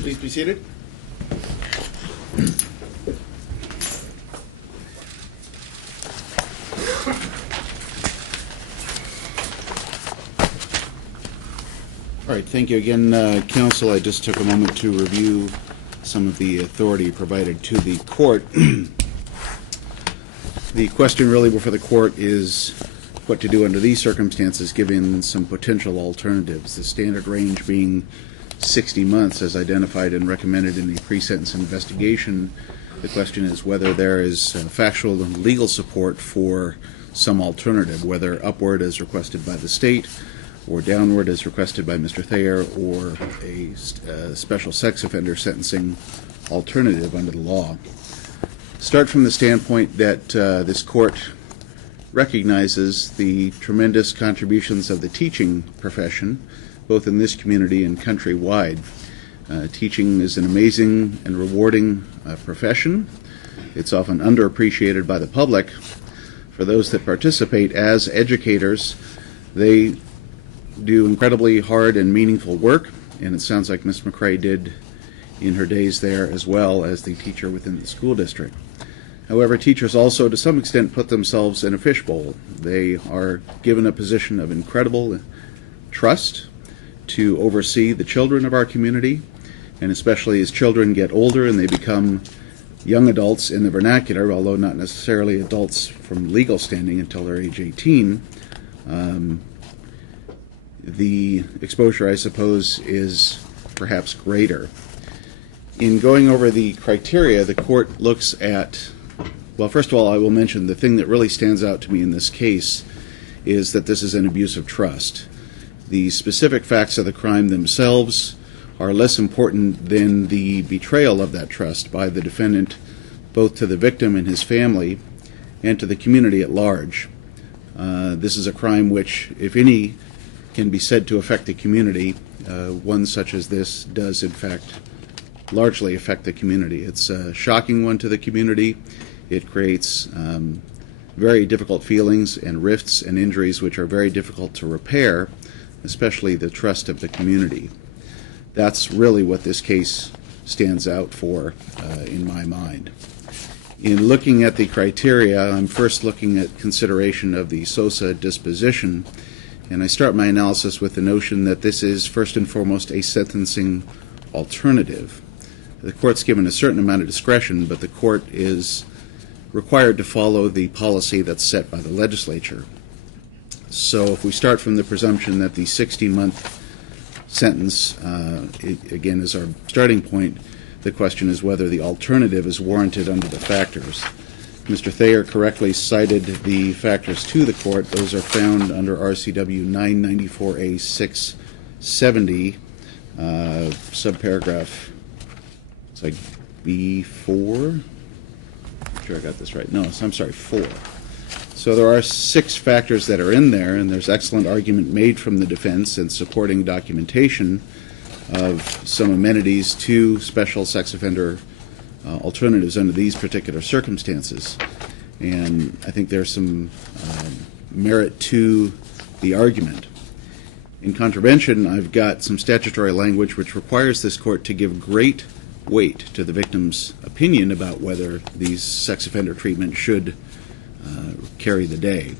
Please be seated. All right, thank you again, Counsel. I just took a moment to review some of the authority provided to the court. The question really before the court is what to do under these circumstances given some potential alternatives, the standard range being 60 months as identified and recommended in the pre-sentence investigation. The question is whether there is factual and legal support for some alternative, whether upward as requested by the state or downward as requested by Mr. Thayer, or a special sex offender sentencing alternative under the law. Start from the standpoint that this court recognizes the tremendous contributions of the teaching profession, both in this community and countrywide. Teaching is an amazing and rewarding profession. It's often underappreciated by the public. For those that participate as educators, they do incredibly hard and meaningful work, and it sounds like Ms. McCrea did in her days there as well as the teacher within the school district. However, teachers also to some extent put themselves in a fishbowl. They are given a position of incredible trust to oversee the children of our community, and especially as children get older and they become young adults in the vernacular, although not necessarily adults from legal standing until they're age 18, the exposure, I suppose, is perhaps greater. In going over the criteria, the court looks at, well, first of all, I will mention the thing that really stands out to me in this case is that this is an abuse of trust. The specific facts of the crime themselves are less important than the betrayal of that trust by the defendant, both to the victim and his family and to the community at large. This is a crime which, if any, can be said to affect the community. One such as this does, in fact, largely affect the community. It's a shocking one to the community. It creates very difficult feelings and rifts and injuries which are very difficult to repair, especially the trust of the community. That's really what this case stands out for in my mind. In looking at the criteria, I'm first looking at consideration of the SOSA disposition, and I start my analysis with the notion that this is first and foremost a sentencing alternative. The court's given a certain amount of discretion, but the court is required to follow the policy that's set by the legislature. So if we start from the presumption that the 60-month sentence, again, is our starting point, the question is whether the alternative is warranted under the factors. Mr. Thayer correctly cited the factors to the court. Those are found under RCW 994A 670, subparagraph, it's like B4. I'm sure I got this right. No, I'm sorry, 4. So there are 6 factors that are in there, and there's excellent argument made from the defense and supporting documentation of some amenities to special sex offender alternatives under these particular circumstances. And I think there's some merit to the argument. In contravention, I've got some statutory language which requires this court to give great weight to the victim's opinion about whether these sex offender treatment should carry the day.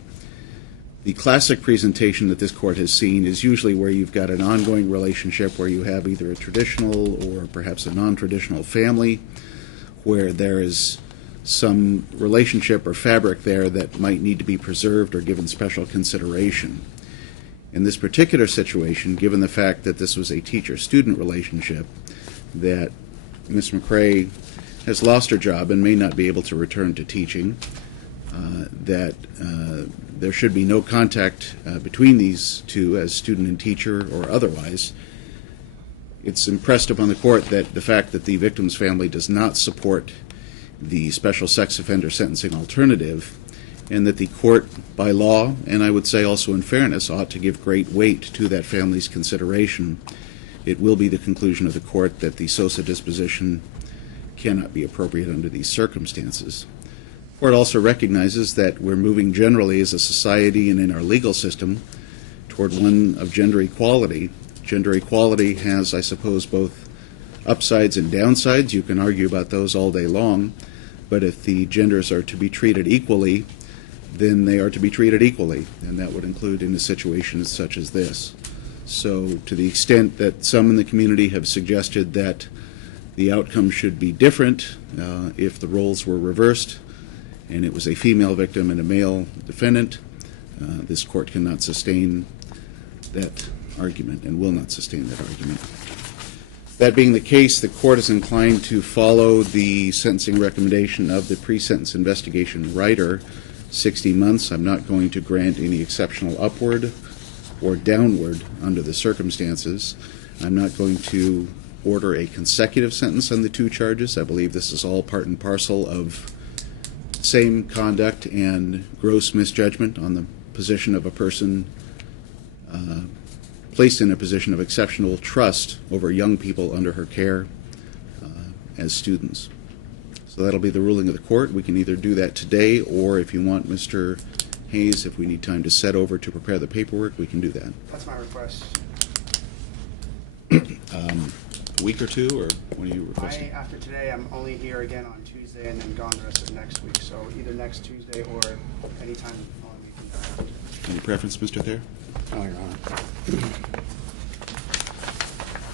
The classic presentation that this court has seen is usually where you've got an ongoing relationship where you have either a traditional or perhaps a non-traditional family, where there is some relationship or fabric there that might need to be preserved or given special consideration. In this particular situation, given the fact that this was a teacher-student relationship, that Ms. McCrea has lost her job and may not be able to return to teaching, that there should be no contact between these two as student and teacher or otherwise. It's impressed upon the court that the fact that the victim's family does not support the special sex offender sentencing alternative, and that the court, by law, and I would say also in fairness, ought to give great weight to that family's consideration. It will be the conclusion of the court that the SOSA disposition cannot be appropriate under these circumstances. The court also recognizes that we're moving generally as a society and in our legal system toward one of gender equality. Gender equality has, I suppose, both upsides and downsides. You can argue about those all day long, but if the genders are to be treated equally, then they are to be treated equally, and that would include in a situation such as this. So to the extent that some in the community have suggested that the outcome should be different if the roles were reversed and it was a female victim and a male defendant, this court cannot sustain that argument and will not sustain that argument. That being the case, the court is inclined to follow the sentencing recommendation of the pre-sentence investigation writer, 60 months. I'm not going to grant any exceptional upward or downward under the circumstances. I'm not going to order a consecutive sentence on the two charges. I believe this is all part and parcel of same conduct and gross misjudgment on the position of a person placed in a position of exceptional trust over young people under her care as students. So that'll be the ruling of the court. We can either do that today, or if you want, Mr. Hayes, if we need time to set over to prepare the paperwork, we can do that. That's my request. A week or two, or what are you requesting? After today, I'm only here again on Tuesday and then gone the rest of next week. So either next Tuesday or anytime the following week. Any preference, Mr. Thayer? No, Your Honor.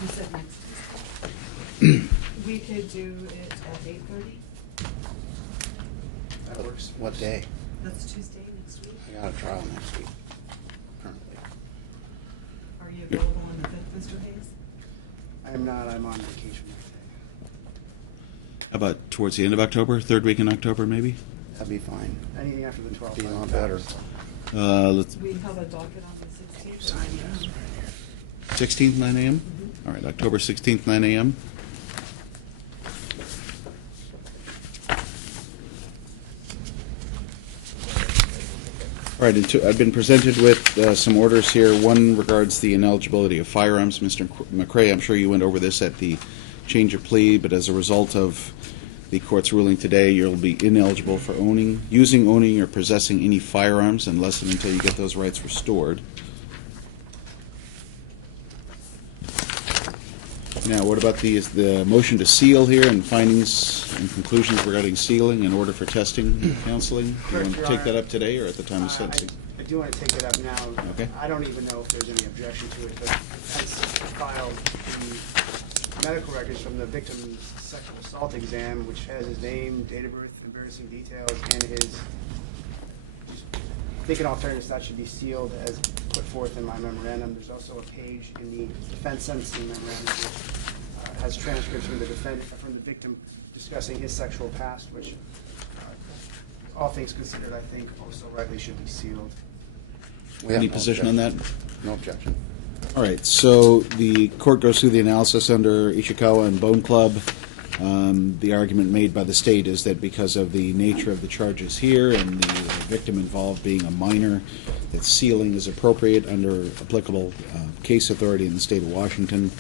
You said next Tuesday. We could do it at 8:30. That works. What day? That's Tuesday next week. I got a trial next week, currently. Are you available on the 5th, Mr. Hayes? I am not. I'm on vacation that day. How about towards the end of October, third week in October, maybe? That'd be fine. Anything after the 12th. Be a lot better. Let's We have a docket on the 16th. Sign this right here. 16th, 9 a.m.? All right, October 16th, 9 a.m. All right, I've been presented with some orders here. One regards the ineligibility of firearms. Mr. McCrea, I'm sure you went over this at the change of plea, but as a result of the court's ruling today, you'll be ineligible for using, owning, or possessing any firearms unless and until you get those rights restored. Now, what about the motion to seal here and findings and conclusions regarding sealing in order for testing and counseling? Do you want to take that up today or at the time of sentencing? I do want to take it up now. Okay. I don't even know if there's any objection to it, but the defense filed the medical records from the victim's sexual assault exam, which has his name, date of birth, embarrassing details, and his. I think in all fairness, that should be sealed as put forth in my memorandum. There's also a page in the defense sentencing memorandum which has transcripts from the victim discussing his sexual past, which, all things considered, I think also rightly should be sealed. We have Any no position on that? objection. No objection. All right, so the court goes through the analysis under Ishikawa and Bone Club. The argument made by the state is that because of the nature of the charges here and the victim involved being a minor, that sealing is appropriate under applicable case authority in the state of Washington.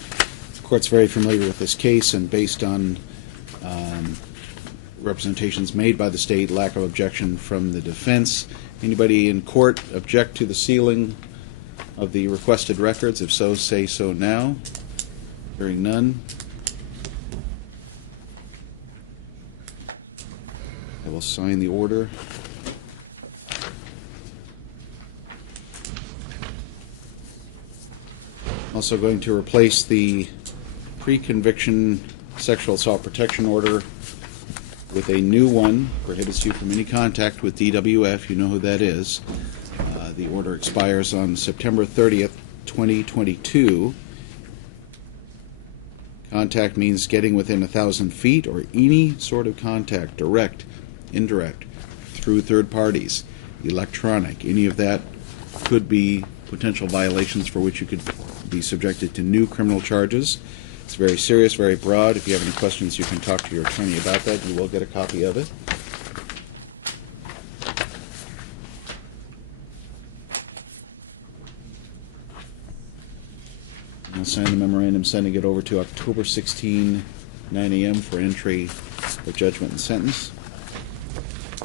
The court's very familiar with this case, and based on representations made by the state, lack of objection from the defense. Anybody in court object to the sealing of the requested records? If so, say so now. Hearing none. I will sign the order. Also going to replace the pre-conviction sexual assault protection order with a new one, prohibits you from any contact with DWF. You know who that is. The order expires on September 30th, 2022. Contact means getting within 1,000 feet or any sort of contact, direct, indirect, through third parties, electronic. Any of that could be potential violations for which you could be subjected to new criminal charges. It's very serious, very broad. If you have any questions, you can talk to your attorney about that. You will get a copy of it. I'll sign the memorandum, sending it over to October 16, 9 a.m. for entry of judgment and sentence.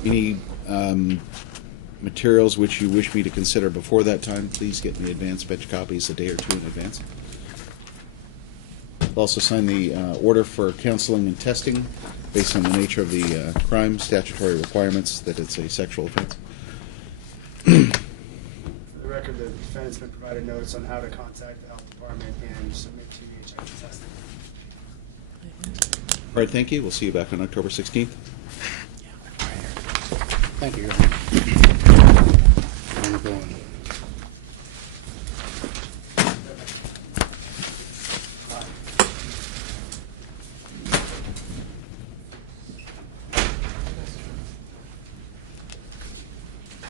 Any materials which you wish me to consider before that time, please get me advance batch copies a day or two in advance. Also sign the order for counseling and testing based on the nature of the crime, statutory requirements that it's a sexual offense. For the record, the defendant's been provided notice on how to contact the health department and submit to HIV testing. All right, thank you. We'll see you back on October 16th. Thank you. I'm going.